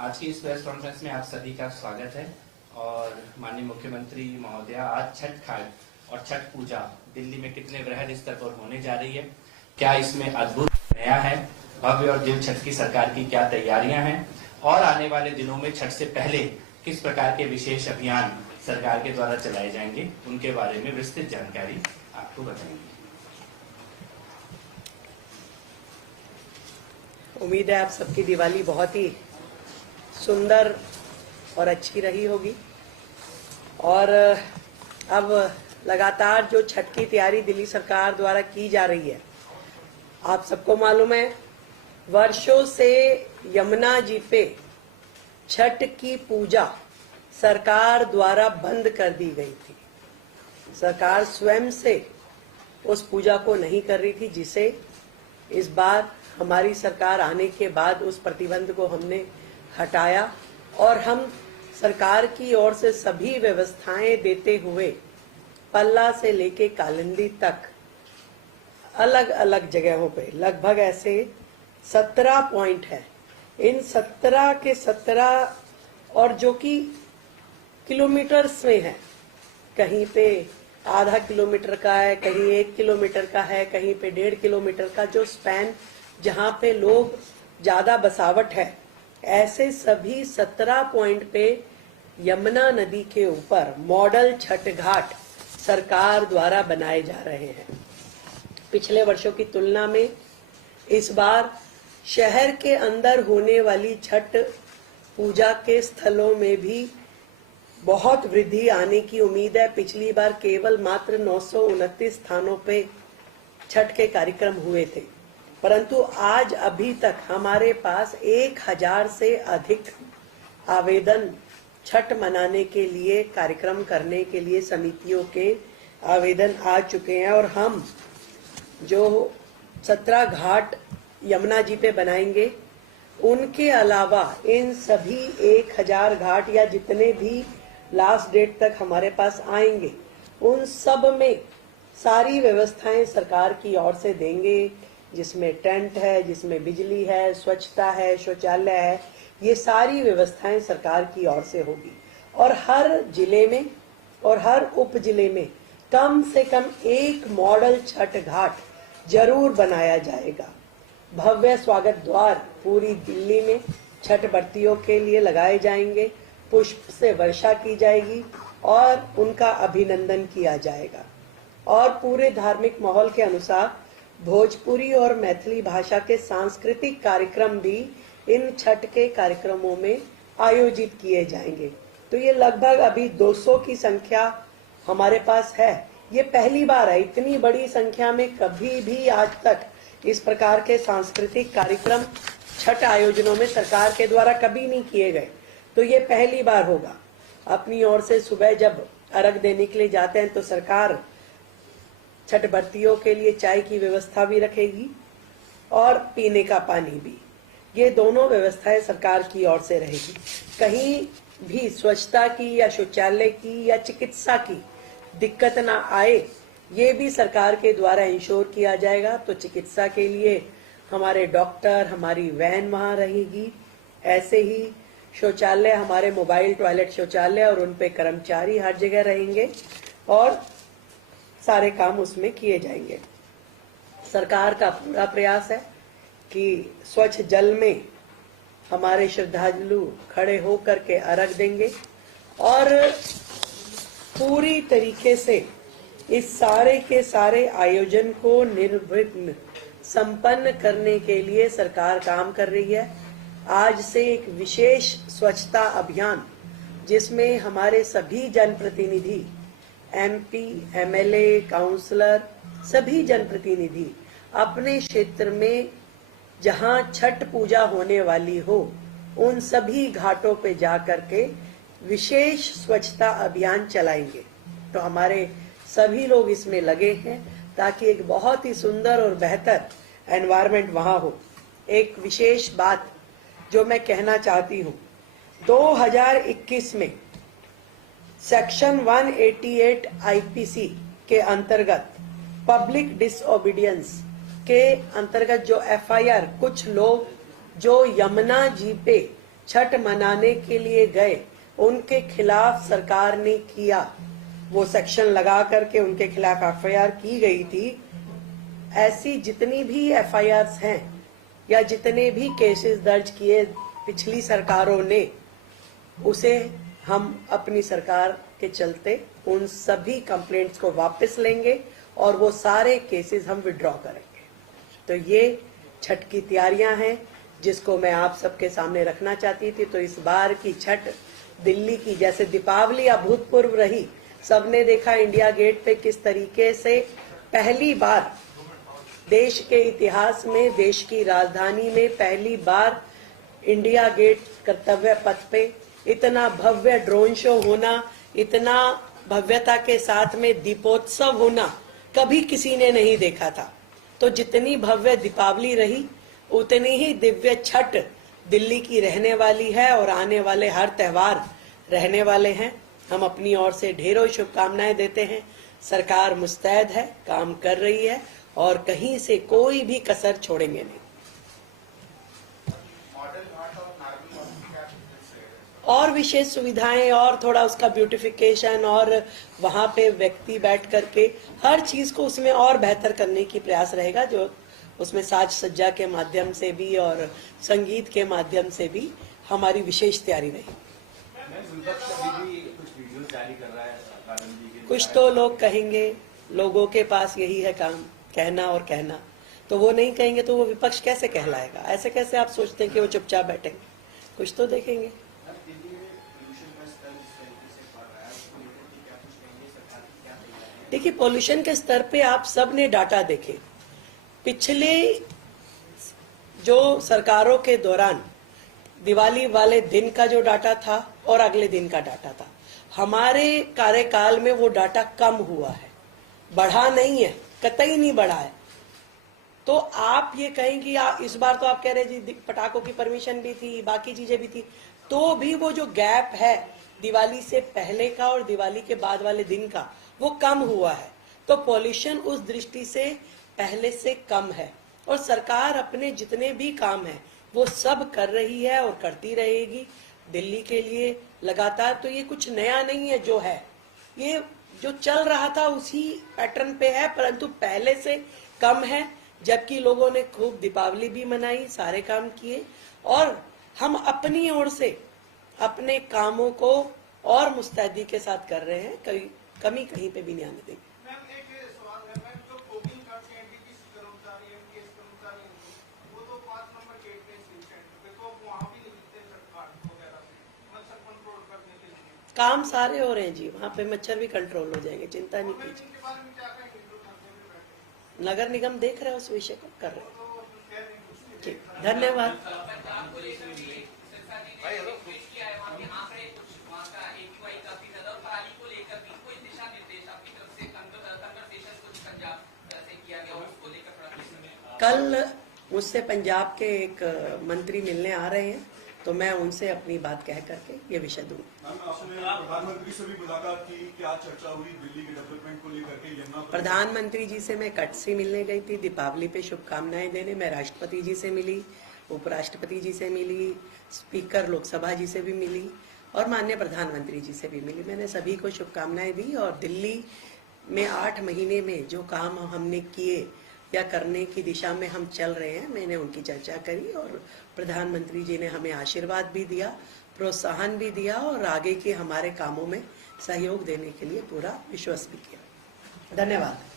आज की इस प्रेस कॉन्फ्रेंस में आप सभी का स्वागत है। और माननीय मुख्यमंत्री महोदया, आज छठ घाट और छठ पूजा दिल्ली में कितने वृहद स्तर पर होने जा रही है, क्या इसमें अद्भुत नया है, भव्य और दिव्य छठ की सरकार की क्या तैयारियां हैं और आने वाले दिनों में छठ से पहले किस प्रकार के विशेष अभियान सरकार के द्वारा चलाए जाएंगे, उनके बारे में विस्तृत जानकारी आपको बताएंगे। उम्मीद है आप सबकी दिवाली बहुत ही सुंदर और अच्छी रही होगी। और अब लगातार जो छठ की तैयारी दिल्ली सरकार द्वारा की जा रही है, आप सबको मालूम है वर्षों से यमुना जी पे छठ की पूजा सरकार द्वारा बंद कर दी गई थी। सरकार स्वयं से उस पूजा को नहीं कर रही थी, जिसे इस बार हमारी सरकार आने के बाद उस प्रतिबंध को हमने हटाया और हम सरकार की ओर से सभी व्यवस्थाएं देते हुए पल्ला से लेके कालिंदी तक अलग अलग जगहों पे लगभग ऐसे 17 पॉइंट है। इन 17 के 17 और जो कि किलोमीटर्स में है, कहीं पे आधा किलोमीटर का है, कहीं 1 किलोमीटर का है, कहीं पे 1.5 किलोमीटर का, जो स्पैन जहां पे लोग ज्यादा बसावट है, ऐसे सभी 17 पॉइंट पे यमुना नदी के ऊपर मॉडल छठ घाट सरकार द्वारा बनाए जा रहे हैं। पिछले वर्षों की तुलना में इस बार शहर के अंदर होने वाली छठ पूजा के स्थलों में भी बहुत वृद्धि आने की उम्मीद है। पिछली बार केवल मात्र 929 स्थानों पे छठ के कार्यक्रम हुए थे, परंतु आज अभी तक हमारे पास 1000 से अधिक आवेदन छठ मनाने के लिए, कार्यक्रम करने के लिए समितियों के आवेदन आ चुके हैं। और हम जो 17 घाट यमुना जी पे बनाएंगे, उनके अलावा इन सभी 1000 घाट या जितने भी लास्ट डेट तक हमारे पास आएंगे, उन सब में सारी व्यवस्थाएं सरकार की ओर से देंगे, जिसमें टेंट है, जिसमें बिजली है, स्वच्छता है, शौचालय है, ये सारी व्यवस्थाएं सरकार की ओर से होगी। और हर जिले में और हर उप जिले में कम से कम एक मॉडल छठ घाट जरूर बनाया जाएगा। भव्य स्वागत द्वार पूरी दिल्ली में छठ व्रतियों के लिए लगाए जाएंगे, पुष्प से वर्षा की जाएगी और उनका अभिनंदन किया जाएगा। और पूरे धार्मिक माहौल के अनुसार भोजपुरी और मैथिली भाषा के सांस्कृतिक कार्यक्रम भी इन छठ के कार्यक्रमों में आयोजित किए जाएंगे। तो ये लगभग अभी 200 की संख्या हमारे पास है। ये पहली बार है, इतनी बड़ी संख्या में कभी भी आज तक इस प्रकार के सांस्कृतिक कार्यक्रम छठ आयोजनों में सरकार के द्वारा कभी नहीं किए गए, तो ये पहली बार होगा। अपनी ओर से सुबह जब अर्घ देने के लिए जाते हैं तो सरकार छठ व्रतियों के लिए चाय की व्यवस्था भी रखेगी और पीने का पानी भी। ये दोनों व्यवस्थाएं सरकार की ओर से रहेगी। कहीं भी स्वच्छता की या शौचालय की या चिकित्सा की दिक्कत ना आए, ये भी सरकार के द्वारा इंश्योर किया जाएगा। तो चिकित्सा के लिए हमारे डॉक्टर, हमारी वैन वहां रहेगी। ऐसे ही शौचालय, हमारे मोबाइल टॉयलेट शौचालय और उन पे कर्मचारी हर जगह रहेंगे और सारे काम उसमें किए जाएंगे। सरकार का पूरा प्रयास है कि स्वच्छ जल में हमारे श्रद्धालु खड़े होकर के अर्घ देंगे और पूरी तरीके से इस सारे के सारे आयोजन को निर्विघ्न संपन्न करने के लिए सरकार काम कर रही है। आज से एक विशेष स्वच्छता अभियान, जिसमें हमारे सभी जनप्रतिनिधि, MP, MLA, काउंसलर, सभी जनप्रतिनिधि अपने क्षेत्र में जहां छठ पूजा होने वाली हो, उन सभी घाटों पे जाकर के विशेष स्वच्छता अभियान चलाएंगे। तो हमारे सभी लोग इसमें लगे हैं ताकि एक बहुत ही सुंदर और बेहतर एनवायरनमेंट वहां हो। एक विशेष बात जो मैं कहना चाहती हूँ, 2021 में सेक्शन 188 IPC के अंतर्गत पब्लिक डिसओबीडियंस के अंतर्गत जो FIR कुछ लोग जो यमुना जी पे छठ मनाने के लिए गए उनके खिलाफ सरकार ने किया, वो सेक्शन लगा करके उनके खिलाफ एफआईआर की गई थी। ऐसी जितनी भी एफआईआर्स हैं या जितने भी केसेस दर्ज किए पिछली सरकारों ने, उसे हम अपनी सरकार के चलते उन सभी कंप्लेंट्स को वापस लेंगे और वो सारे केसेस हम विड्रॉ करेंगे। तो ये छठ की तैयारियां हैं जिसको मैं आप सबके सामने रखना चाहती थी। तो इस बार की छठ दिल्ली की जैसे दीपावली अभूतपूर्व रही, सबने देखा इंडिया गेट पे किस तरीके से पहली बार देश के इतिहास में, देश की राजधानी में पहली बार इंडिया गेट कर्तव्य पथ पे इतना भव्य ड्रोन शो होना, इतना भव्यता के साथ में दीपोत्सव होना कभी किसी ने नहीं देखा था। तो जितनी भव्य दीपावली रही उतनी ही दिव्य छठ दिल्ली की रहने वाली है और आने वाले हर त्योहार रहने वाले हैं। हम अपनी ओर से ढेरों शुभकामनाएं देते हैं। सरकार मुस्तैद है, काम कर रही है और कहीं से कोई भी कसर छोड़ेंगे नहीं। और विशेष सुविधाएं और थोड़ा उसका ब्यूटिफिकेशन और वहां पे व्यक्ति बैठ करके हर चीज को उसमें और बेहतर करने की प्रयास रहेगा, जो उसमें साज सज्जा के माध्यम से भी और संगीत के माध्यम से भी हमारी विशेष तैयारी रही। कुछ तो लोग कहेंगे, लोगों के पास यही है काम, कहना और कहना। तो वो नहीं कहेंगे तो वो विपक्ष कैसे कहलाएगा? ऐसे कैसे आप सोचते हैं कि वो चुपचाप बैठेंगे? कुछ तो देखेंगे। देखिए, पॉल्यूशन के स्तर पे आप सब ने डाटा देखे। पिछले जो सरकारों के दौरान दिवाली वाले दिन का जो डाटा था और अगले दिन का डाटा था, हमारे कार्यकाल में वो डाटा कम हुआ है, बढ़ा नहीं है, कतई नहीं बढ़ा है। तो आप ये कहें कि इस बार तो आप कह रहे जी पटाखों की परमिशन भी थी, बाकी चीजें भी थी, तो भी वो जो गैप है दिवाली से पहले का और दिवाली के बाद वाले दिन का, वो कम हुआ है। तो पॉल्यूशन उस दृष्टि से पहले से कम है और सरकार अपने जितने भी काम है वो सब कर रही है और करती रहेगी दिल्ली के लिए लगातार। तो ये कुछ नया नहीं है, जो है ये जो चल रहा था उसी पैटर्न पे है, परंतु पहले से कम है। जबकि लोगों ने खूब दीपावली भी मनाई, सारे काम किए और हम अपनी ओर से अपने कामों को और मुस्तैदी के साथ कर रहे हैं, कमी कहीं पे भी नहीं आने देंगे। काम सारे हो रहे हैं जी, वहाँ पे मच्छर भी कंट्रोल हो जाएंगे, चिंता नहीं कीजिए। नगर निगम देख रहे हैं, उस विषय को कर रहे हैं। ठीक, धन्यवाद। कल मुझसे पंजाब के एक मंत्री मिलने आ रहे हैं, तो मैं उनसे अपनी बात कह करके ये विषय दूंगा। प्रधानमंत्री से भी मुलाकात की, क्या चर्चा हुई दिल्ली के डेवलपमेंट को लेकर के? यमुना प्रधानमंत्री जी से मैं कट से मिलने गई थी दीपावली पे शुभकामनाएं देने। मैं राष्ट्रपति जी से मिली, उपराष्ट्रपति जी से मिली, स्पीकर लोकसभा जी से भी मिली और माननीय प्रधानमंत्री जी से भी मिली। मैंने सभी को शुभकामनाएं दी और दिल्ली में 8 महीने में जो काम हमने किए या करने की दिशा में हम चल रहे हैं, मैंने उनकी चर्चा करी और प्रधानमंत्री जी ने हमें आशीर्वाद भी दिया, प्रोत्साहन भी दिया और आगे के हमारे कामों में सहयोग देने के लिए पूरा विश्वास भी किया। धन्यवाद।